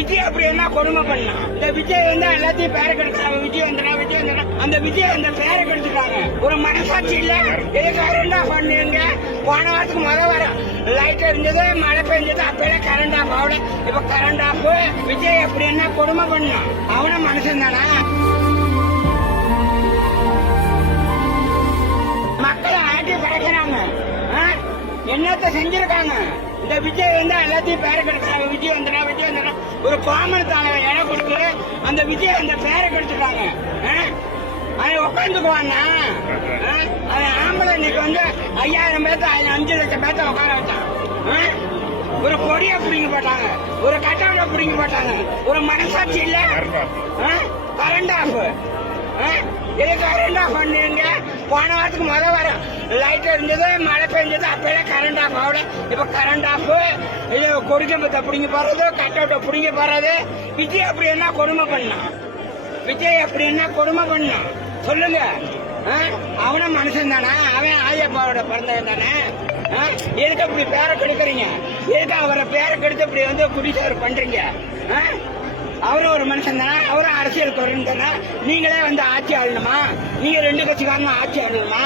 விஜய் அப்படி என்ன கொடுமை பண்ணான்? இந்த விஜய் வந்து எல்லாத்தையும் பேரை கெடுக்கிறாங்க. விஜய் வந்தா அந்த விஜய் அந்த பேரை கெடுத்துட்டாங்க. ஒரு மனசாட்சி இல்ல. கரண்ட் ஆஃப் பண்ணுங்க. போன வாரத்துக்கு வாரம் லைட் எரிஞ்சது, மழை பெஞ்சது, அப்பெல்லாம் கரண்ட் ஆஃப் ஆகல. இப்ப கரண்ட் ஆஃப். விஜய் அப்படி என்ன கொடுமை பண்ணான்? அவனும் மனுஷன் தானா? மக்களை ஆட்டி படைக்கிறாங்க. என்னத்த செஞ்சிருக்காங்க? இந்த விஜய் வந்து எல்லாத்தையும் பேரை கெடுக்கிறாங்க. விஜய் வந்தா ஒரு காமன் தலைவன் இடம் கொடுத்து அந்த விஜய் அந்த பேரை கெடுத்துட்டாங்க. அவன் உட்காந்துக்குவான்னா அவன் ஆம்பளை இன்னைக்கு வந்து 5000 பேர்த்த 5 லட்சம் பேர்த்த உட்கார வச்சான். ஒரு கொடியை பிடிங்க போட்டாங்க, ஒரு கட்டணத்தை பிடிங்க போட்டாங்க. ஒரு மனசாட்சி இல்ல. Current off. கரண்ட் ஆஃப் பண்ணுங்க. போன வாரத்துக்கு வாரம் லைட் இருந்தது, மழை பெஞ்சது, அப்பெல்லாம் கரண்ட் ஆஃப் ஆகல. இப்ப கரண்ட் ஆஃப். இது கொடிக்கம்பத்தை பிடிங்க போறது, கட்டவுட்டை பிடிங்க போறது. விஜய் அப்படி என்ன கொடுமை பண்ணான்? விஜய் அப்படி என்ன கொடுமை பண்ணான் சொல்லுங்க. அவனும் மனுஷன் தானே? அவன் ஆயப்பாவோட பிறந்தவன் தானே? எதுக்கு அப்படி பேரை கெடுக்கிறீங்க? எதுக்கு அவரை பேரை கெடுத்து இப்படி வந்து குடிசேர் பண்றீங்க? அவரும் ஒரு மனுஷன் தானே? அவரும் அரசியல் தொடர்ந்து தானே? நீங்களே வந்து ஆட்சி ஆளணுமா? நீங்க 2 கட்சிக்காரங்க ஆட்சி ஆளணுமா?